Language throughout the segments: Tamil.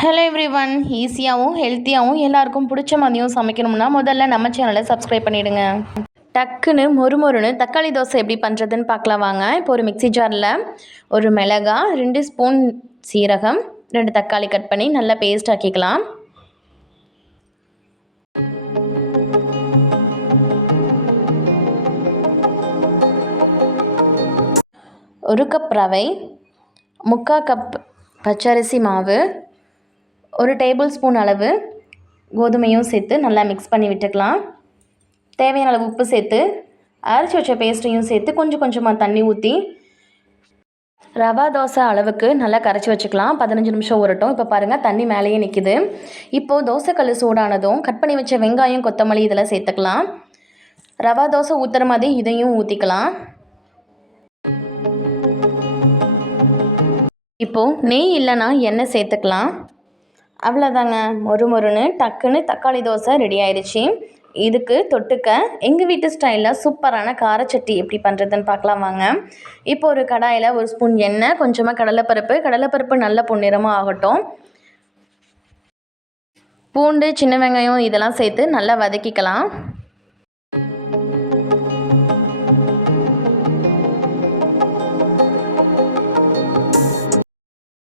ஹலோ எவ்ரிவன், ஈஸியாகவும் ஹெல்த்தியாகவும் எல்லாருக்கும் பிடிச்ச மாதிரியும் சமைக்கணும்னா முதல்ல நம்ம சேனலை சப்ஸ்கிரைப் பண்ணிவிடுங்க. டக்குன்னு மொறுமொறுன்னு தக்காளி தோசை எப்படி பண்ணுறதுன்னு பார்க்கலாம் வாங்க. இப்போ ஒரு மிக்ஸி ஜாரில் ஒரு மிளகா, 2 ஸ்பூன் சீரகம், 2 தக்காளி கட் பண்ணி நல்லா பேஸ்ட் ஆக்கிக்கலாம். ஒரு கப் ரவை, 3/4 கப் பச்சரிசி மாவு, 1 டேபிள் ஸ்பூன் அளவு கோதுமையும் சேர்த்து நல்லா மிக்ஸ் பண்ணி விட்டுக்கலாம். தேவையான அளவு உப்பு சேர்த்து அரைச்சி வச்ச பேஸ்ட்டையும் சேர்த்து கொஞ்சம் கொஞ்சமாக தண்ணி ஊற்றி ரவா தோசை அளவுக்கு நல்லா கரைச்சி வச்சுக்கலாம். 15 நிமிஷம் ஊறட்டும். இப்போ பாருங்கள், தண்ணி மேலேயே நிற்கிது. இப்போது தோசைக்கல் சூடானதும் கட் பண்ணி வச்ச வெங்காயம், கொத்தமல்லி இதெல்லாம் சேர்த்துக்கலாம். ரவா தோசை ஊற்றுற மாதிரி இதையும் ஊற்றிக்கலாம். இப்போது நெய் இல்லைன்னா எண்ணெய் சேர்த்துக்கலாம். அவ்வளோதாங்க, மொறுமொறுன்னு டக்குன்னு தக்காளி தோசை ரெடி ஆயிடுச்சு. இதுக்கு தொட்டுக்க எங்கள் வீட்டு ஸ்டைலில் சூப்பரான காரச்சட்டி எப்படி பண்ணுறதுன்னு பார்க்கலாம் வாங்க. இப்போ ஒரு கடாயில் 1 ஸ்பூன் எண்ணெய், கொஞ்சமாக கடலைப்பருப்பு நல்ல பொன்னிறமாக ஆகட்டும். பூண்டு, சின்ன வெங்காயம் இதெல்லாம் சேர்த்து நல்லா வதக்கிக்கலாம்.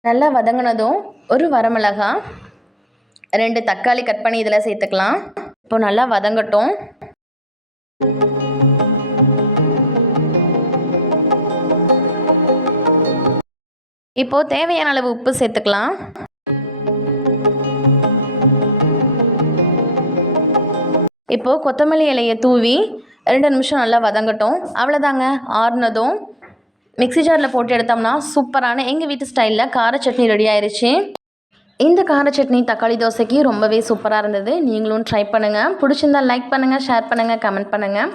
நல்லா வதங்கினதும் ஒரு வரமிளகாய், 2 தக்காளி கட் பண்ணி இதில் சேர்த்துக்கலாம். இப்போ நல்லா வதங்கட்டும். இப்போது தேவையான அளவு உப்பு சேர்த்துக்கலாம். இப்போது கொத்தமல்லி இலையை தூவி 2 நிமிஷம் நல்லா வதங்கட்டும். அவ்வளோதாங்க, ஆறுனதும் மிக்ஸி ஜாரில் போட்டு எடுத்தோம்னா சூப்பரான எங்கள் வீட்டு ஸ்டைலில் கார சட்னி ரெடி ஆயிடுச்சு. இந்த கார சட்னி தக்காளி தோசைக்கு ரொம்பவே சூப்பராக இருந்தது. நீங்களும் ட்ரை பண்ணுங்கள். பிடிச்சிருந்தால் லைக் பண்ணுங்கள், ஷேர் பண்ணுங்கள், கமெண்ட் பண்ணுங்கள்.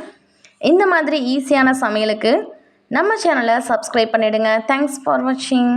இந்த மாதிரி ஈஸியான சமையலுக்கு நம்ம சேனலை சப்ஸ்கிரைப் பண்ணிவிடுங்க. தேங்க்ஸ் ஃபார் வாட்சிங்.